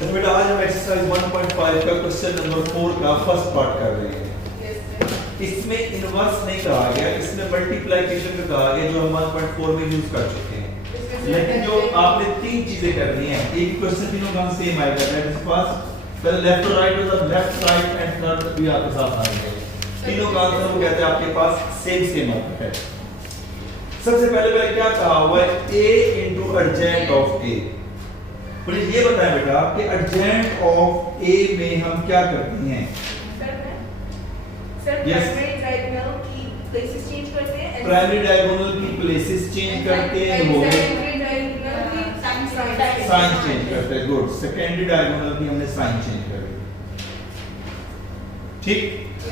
तो बेटा आज हम एक्सरसाइज 1.5 का क्वेश्चन नंबर 4 का फर्स्ट पार्ट कर रहे हैं। इसमें इनवर्स नहीं कहा गया, इसमें मल्टीप्लिकेशन का कहा गया जो हम 1.4 में यूज कर चुके हैं। लेकिन जो आपने तीन चीजें करनी है, एक क्वेश्चन तीनों का सेम आएगा, दैट इज फर्स्ट पहले लेफ्ट और राइट मतलब लेफ्ट राइट एंड थर्ड भी आपके साथ आएंगे। तीनों का आंसर वो कहते हैं आपके पास सेम आता है। सबसे पहले क्या कहा हुआ है, a into adjacent of a। Please ये बताएं बेटा कि adjacent of a में हम क्या करते हैं? सर प्राइमरी डायगोनल की प्लेसेस चेंज करते हैं, प्राइमरी डायगोनल की प्लेसेस चेंज करते हैं, सेकेंडरी डायगोनल की साइन चेंज करते हैं। गुड, सेकेंडरी डायगोनल की हमने साइन चेंज कर दी। ठीक,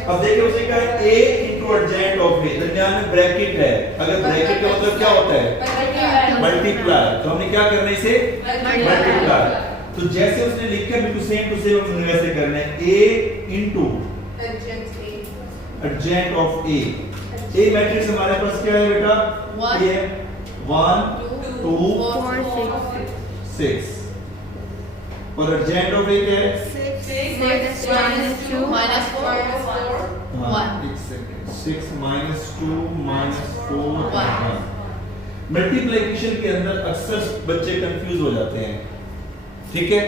अब देखिए उसे क्या है, a into adjacent of a, दरमियान में ब्रैकेट है। अगर ब्रैकेट का मतलब क्या होता है? मल्टीप्लाई। तो हमने क्या करना है इसे? मल्टीप्लाई। तो जैसे उसने लिखा बिल्कुल सेम टू सेम हमने वैसे करना है, a into adjacent of a। a matrix हमारे पास क्या है बेटा? ये 1 2 4 6 और adjacent of a क्या है? 6 minus 2 minus 4 1 एक सेकंड, 6 minus 2 minus 4 1। मल्टीप्लिकेशन के अंदर अक्सर बच्चे कंफ्यूज हो जाते हैं, ठीक है,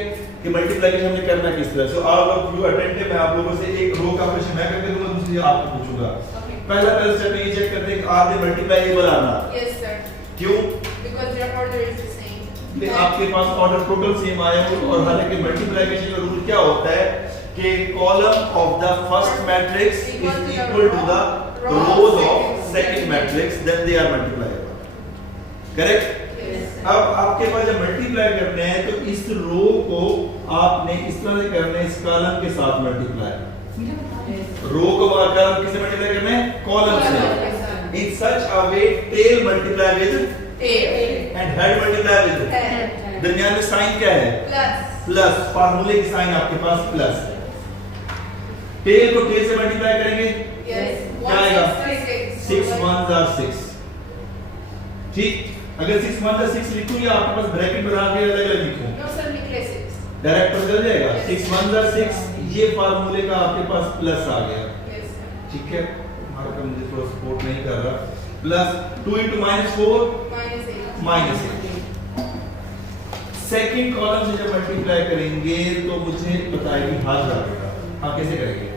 कि मल्टीप्लिकेशन हमने करना किस तरह से। ऑल ऑफ यू अटेंटिव, मैं आप लोगों से एक रो का क्वेश्चन मैं करके दूंगा, दूसरी आपको पूछूंगा। पहला स्टेप ये चेक करते हैं कि आर में मल्टीप्लाइएबल आना। Yes sir. क्यों? Because their order is the same. ले आपके पास ऑर्डर टोटल सेम आया हो, और हालांकि मल्टीप्लिकेशन का रूल क्या होता है कि column of the first matrix is equal to the rows of second matrix, then they are multipliable. Correct? अब आपके पास जब मल्टीप्लाई करने हैं तो इस रो को आपने इस तरह से करना है, इस कॉलम के साथ मल्टीप्लाई। रो को कॉलम किससे मल्टीप्लाई करना है? कॉलम से। In such a way tail multiply with tail and head multiply with head. दरमियान में साइन क्या है? प्लस। प्लस, फार्मूले की साइन आपके पास प्लस। टेल को टेल से मल्टीप्लाई करेंगे, यस, क्या आएगा? 6 1 are 6। ठीक, अगर 6 1 6 लिखूं या आपके पास ब्रैकेट बना के अलग अलग लिखूं? नो सर, लिख ले 6 डायरेक्ट तो चल जाएगा। 6 1 6, ये फार्मूले का आपके पास प्लस आ गया। Yes sir. ठीक है, हमारा का मुझे थोड़ा सपोर्ट नहीं कर रहा। Plus 2 into -4 -8। सेकंड कॉलम से जब मल्टीप्लाई करेंगे तो मुझे बताइए हाल जाएगा। हाँ, कैसे करेंगे?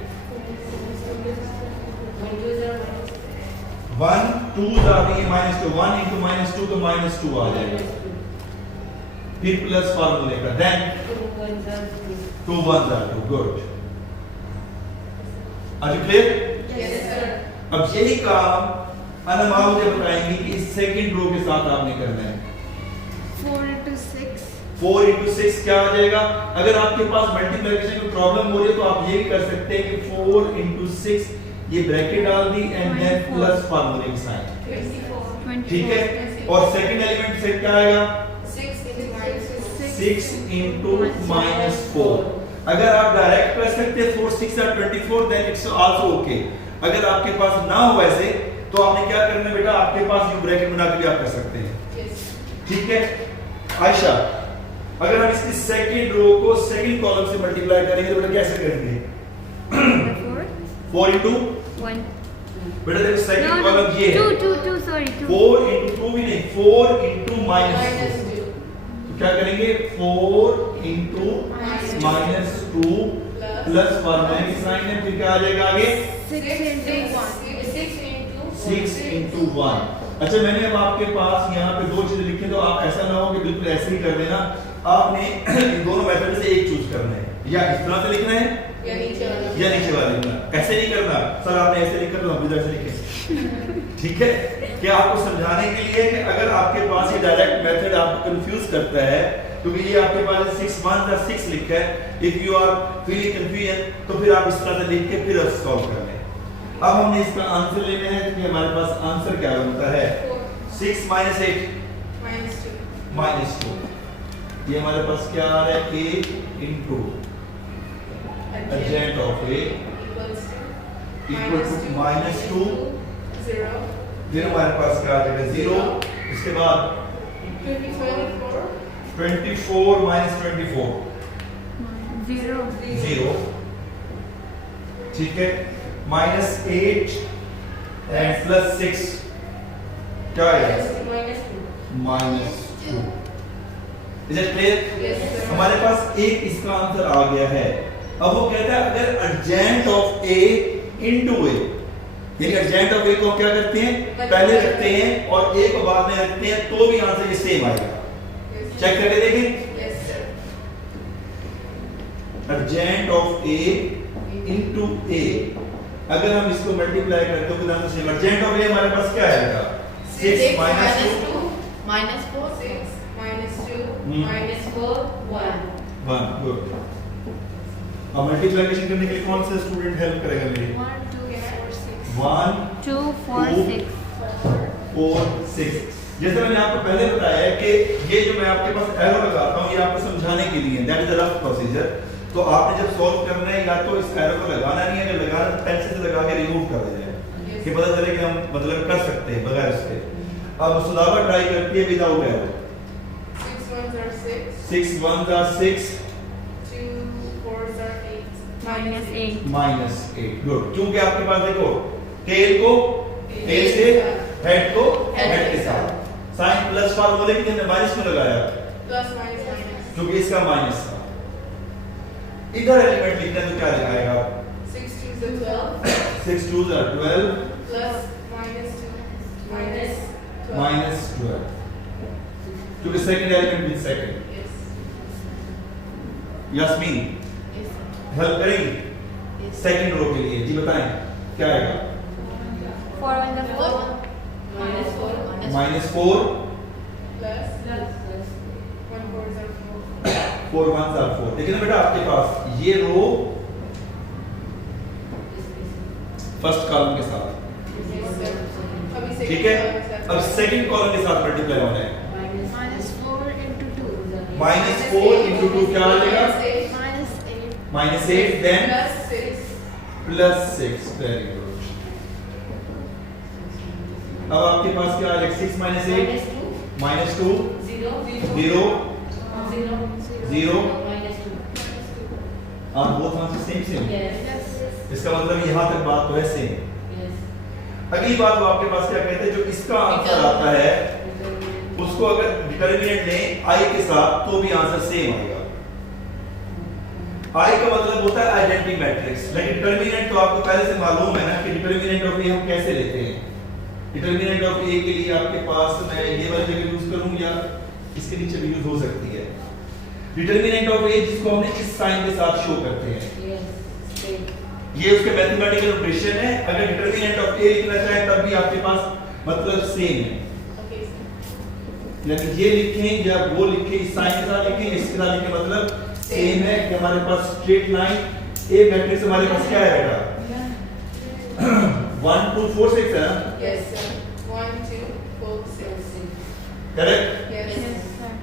1 2 जाएंगे -2, 1 into -2 तो -2 आ जाएगा। फिर प्लस फार्मूले का, then 2 1 2। Good, are you clear? Yes sir. अब यही काम अनमा मुझे बताएंगे कि इस सेकंड रो के साथ आपने करना है। 4 into 6 4 into 6 क्या आ जाएगा? अगर आपके पास मल्टीप्लिकेशन की प्रॉब्लम हो रही है तो आप ये भी कर सकते हैं कि 4 into 6 ये ब्रैकेट डाल दी एंड देन प्लस फार्मूले की साइन। 24 ठीक है, और सेकंड एलिमेंट से क्या आएगा? 6 into 6 into -4। अगर आप डायरेक्ट कर सकते हैं 4 6 are 24, then it's also okay. अगर आपके पास ना हो वैसे तो आपने क्या करना है बेटा, आपके पास यू ब्रैकेट बना के भी आप कर सकते हैं। यस। ठीक है आयशा, अगर हम इसकी सेकंड रो को सेकंड कॉलम से मल्टीप्लाई करेंगे तो बेटा कैसे करेंगे? 4 into 1 बेटा देखो सेकंड कॉलम ये है, 2 sorry 2 4 into 2 भी नहीं, 4 into -2। तो क्या करेंगे? 4 into -2 प्लस फार्मूले की साइन है, फिर क्या आ जाएगा आगे? 6 into 1। अच्छा, मैंने अब आपके पास यहाँ पे दो चीजें लिखी, तो आप ऐसा ना हो कि बिल्कुल ऐसे ही कर देना। आपने इन दोनों मेथड से एक चूज करना है, या इस तरह से लिखना है या नीचे वाला लिखना। ऐसे नहीं करना सर, आपने ऐसे लिख कर हम इधर से लिखे। ठीक है, कि आपको समझाने के लिए कि अगर आपके पास ये डायरेक्ट मेथड आपको कंफ्यूज करता है, क्योंकि ये आपके पास 6 1 6 लिखा है, if you are feeling confusion तो फिर आप इस तरह से लिख के फिर सॉल्व कर लें। अब हमने इसका आंसर लेना है कि हमारे पास आंसर क्या बनता है? 6 -8 -2। ये हमारे पास क्या आ रहा है? a into adjacent of a equal to -2 0 फिर हमारे पास क्या आ जाएगा? 0। इसके बाद 24 24 minus 24 0. 0, ठीक है, -8 एंड +6 क्या आएगा? -2. Is it clear? Yes, sir. हमारे पास एक इसका आंसर आ गया है। अब वो कहता है अगर अर्जेंट ऑफ ए इनटू ए, यानी अर्जेंट ऑफ ए को क्या करते हैं, पहले रखते हैं और ए को बाद में रखते हैं, तो भी आंसर ये सेम आएगा। चेक करके देखें, Yes, sir. Adjoint of A into A, अगर हम इसको मल्टीप्लाई करते हो तो answer same. Adjoint of A हमारे पास क्या आएगा? 6 -2 -4 6 -2 -4 1 1। गुड। अब मल्टीप्लिकेशन करने के लिए कौन सा स्टूडेंट हेल्प करेगा मेरी? 1, 2, 4, 6. 1 2, 4, 2, 6. 4 6। जैसे मैंने आपको पहले बताया है कि ये जो मैं आपके पास एरो लगाता हूँ ये आपको समझाने के लिए, that is a rough procedure. तो आपने जब सॉल्व करना है या तो इस एरो को लगाना नहीं है, अगर लगाना है तो पेंसिल से लगा के रिमूव कर देना है कि पता चले कि हम मतलब कर सकते हैं बगैर इसके। अब सुदामा ट्राई करती है without arrow. 6 1s are 6 6 1s are 6 2 4s are 8 -8. -8। Good, क्योंकि आपके पास देखो टेल को टेल से, हेड को हेड के साथ। साइन प्लस फार्मूले के लिए माइनस क्यों लगाया? plus minus minus क्योंकि इसका माइनस था। इधर एलिमेंट लिखना है तो क्या लगाएगा आप? 6 2s are 12 6 2s are 12 plus -2 minus 12 minus 12, क्योंकि second element with second. yes Yasmin help करेंगी सेकंड रो के लिए? जी बताएं क्या आएगा? 4 on the 4. -4 -4 plus 1 4s are 4 4 1s are 4। लेकिन बेटा आपके पास ये रो फर्स्ट कॉलम के साथ, yes sir अभी से ठीक है। अब सेकंड कॉलम के साथ मल्टीप्लाई होना है। -4 into 2. -4 into 2 क्या आ जाएगा? -8. -8 then plus 6 +6। Very good. अब आपके पास क्या आ जाएगा? 6 -8 -2 0 0 और बोथ आंसर सेम। इसका मतलब यहाँ तक बात तो है सेम। अगली बात वो आपके पास क्या कहते हैं, जो इसका आंसर आता है उसको अगर डिटर्मिनेंट लें आई के साथ तो भी आंसर सेम आएगा। आई का मतलब होता है आइडेंटिटी मैट्रिक्स, लेकिन डिटर्मिनेंट तो आपको पहले से मालूम है ना कि डिटर्मिनेंट ऑफ ए हम कैसे लेते हैं। डिटर्मिनेंट ऑफ ए के लिए आपके पास मैं ये वाली जगह यूज करूं या इसके नीचे भी यूज हो सकती है। डिटर्मिनेंट ऑफ ए जिसको हमने इस साइन के साथ शो करते हैं, ये उसके मैथमेटिकल नोटेशन है। अगर डिटर्मिनेंट ऑफ ए लिखना चाहे तब भी आपके पास मतलब सेम है, okay sir यानी ये लिखें या वो लिखें, इस साइन के साथ लिखें इसके साथ लिखें, मतलब सेम है कि हमारे पास स्ट्रेट लाइन ए मैट्रिक्स हमारे पास क्या है बेटा? 1 2 4 6 है ना? yes sir 1 2 4 6 correct. yes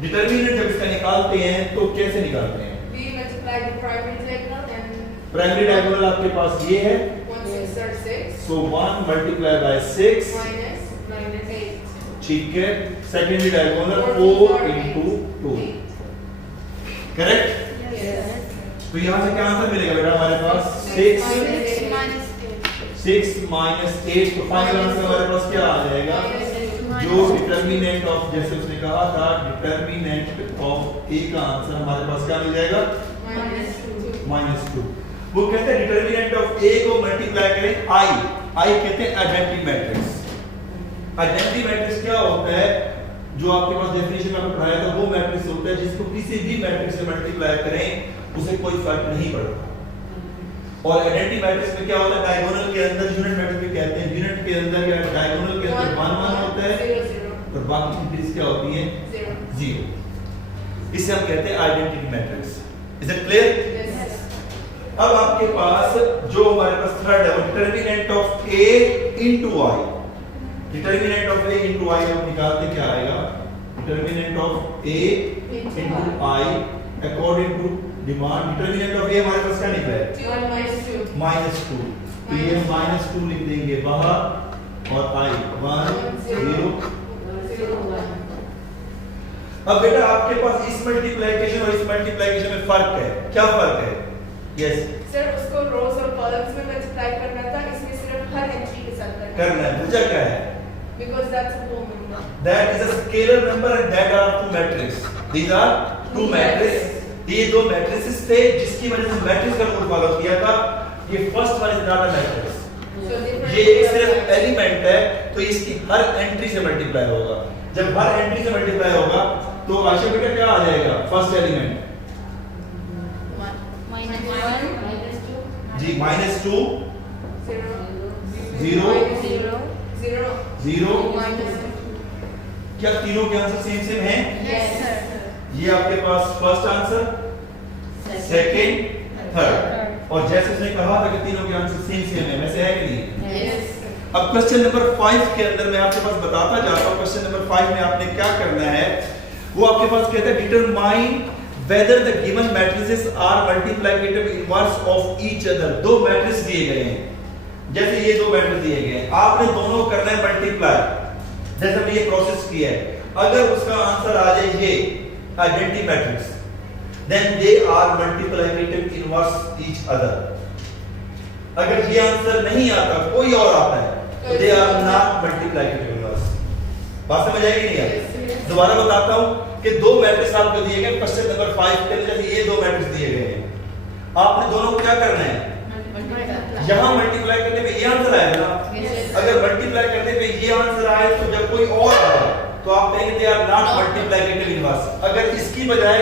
determinant जब इसका निकालते हैं तो कैसे निकालते हैं? we multiply the primary diagonal and primary diagonal आपके पास ये है, 1 6 are 6 so 1 multiply by 6, minus 8 ठीक है। Secondary diagonal 4 into 2, correct. yes तो यहाँ से क्या आंसर मिलेगा बेटा हमारे पास? 6 6 -8। तो फाइनल आंसर हमारे पास क्या आ जाएगा? जो डिटर्मिनेंट ऑफ, जैसे उसने कहा था डिटर्मिनेंट ऑफ ए का आंसर हमारे पास क्या मिल जाएगा? -2। वो कहते हैं डिटर्मिनेंट ऑफ ए को मल्टीप्लाई करें आई कहते हैं आइडेंटिटी मैट्रिक्स। आइडेंटिटी मैट्रिक्स क्या होता है? जो आपके पास डेफिनेशन में आपको पढ़ाया था वो मैट्रिक्स होता है जिसको किसी भी मैट्रिक्स से मल्टीप्लाई करें उसे कोई फर्क नहीं पड़ता। और आइडेंटिटी मैट्रिक्स में क्या होता है? डायगोनल के अंदर यूनिट मैट्रिक्स भी कहते हैं, यूनिट के अंदर या डायगोनल के अंदर 1 1 होता है 0 0 और बाकी एंट्रीज क्या होती हैं? 0। इसे हम कहते हैं identity matrix. Is it clear? yes अब आपके पास जो हमारे पास थर्ड है वो determinant of A into I. Determinant of A into I हम निकालते क्या आएगा? Determinant of A into I according to demand. Determinant of A हमारे पास क्या निकला है? 2 -2। तो ये -2 लिख देंगे बाहर और आई 1 0। अब बेटा आपके पास इस मल्टीप्लिकेशन और इस मल्टीप्लिकेशन में फर्क है। क्या फर्क है? यस सर उसको रोज और कॉलम्स में मल्टीप्लाई करना था, इसमें सिर्फ हर एंट्री के साथ करना है। पूछा क्या है? Because that's a whole number. That is a scalar number and that are two matrices. These are two matrices. ये दो matrices थे जिसकी वजह से मैट्रिक्स का रूल फॉलो किया था। ये first one is not a matrix, ये एक सिर्फ एलिमेंट है, तो इसकी हर एंट्री से मल्टीप्लाई होगा। जब हर एंट्री से मल्टीप्लाई होगा तो आशा बेटा क्या आ जाएगा? First element Minus 1. minus 2, जी -2 0 0 0 0। minus क्या तीनों के आंसर सेम सेम हैं? yes, ये आपके पास फर्स्ट आंसर, सेकंड, थर्ड, और जैसे उसने कहा था कि तीनों के आंसर सेम सेम है, वैसे है कि नहीं? yes, अब क्वेश्चन नंबर 5 के अंदर मैं आपके पास बताता जाता हूं। क्वेश्चन नंबर 5 में आपने क्या करना है, वो आपके पास कहता है determine whether the given matrices are multiplicative inverse of each other। दो मैट्रिक्स दिए गए हैं, जैसे ये दो मैट्रिक्स दिए गए हैं, आपने दोनों करना है मल्टीप्लाई। जैसे हमने ये प्रोसेस किया है, अगर उसका आंसर आ जाए ये identity matrix, then they are multiplicative inverse each other। अगर ये आंसर नहीं आता, कोई और आता है, तो they are not multiplicative inverse। बात समझ आएगी नहीं आई? दोबारा बताता हूं कि दो मैट्रिक्स आपको दिए गए क्वेश्चन नंबर 5 के अंदर, ये दो मैट्रिक्स दिए गए हैं, आपने दोनों को क्या करना है? यहां मल्टीप्लाई करने पे ये आंसर आएगा ना। yes, अगर मल्टीप्लाई करने पे ये आंसर आए तो जब कोई और आए तो आप कहेंगे they are not multiplicative inverse. अगर इसकी बजाय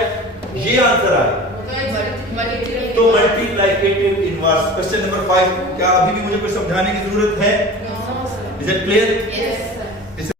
ये आंसर आए तो मल्टीप्लिकेटिव इनवर्स। क्वेश्चन नंबर 5 क्या अभी भी मुझे कुछ समझाने की जरूरत है? No, sir. Is it clear? yes,